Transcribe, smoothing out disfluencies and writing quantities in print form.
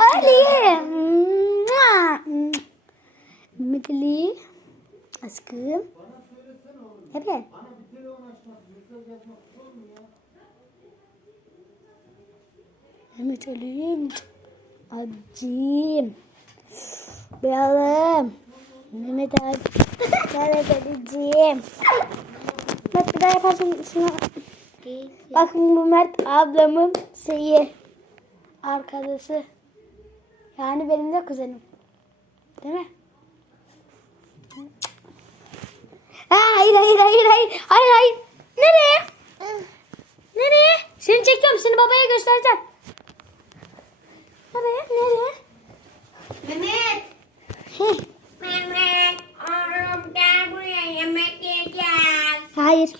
Ali. Mehmet Ali. Aşkım. Evet. Mehmet Ali. Abicim. Bayalım. Mehmet Ali. Mehmet Ali'ciğim. Bak bir daha yaparsın şunu. Bakın bu Mert ablamın arkadaşı. Yani benim de kuzenim. Değil mi? Hayır. Hayır. Nereye? Nereye? Seni çekiyorum. Seni babaya göstereceğim. Nereye? Mehmet. Heh. Mehmet. Oğlum gel buraya yemek yiyeceğiz. Hayır.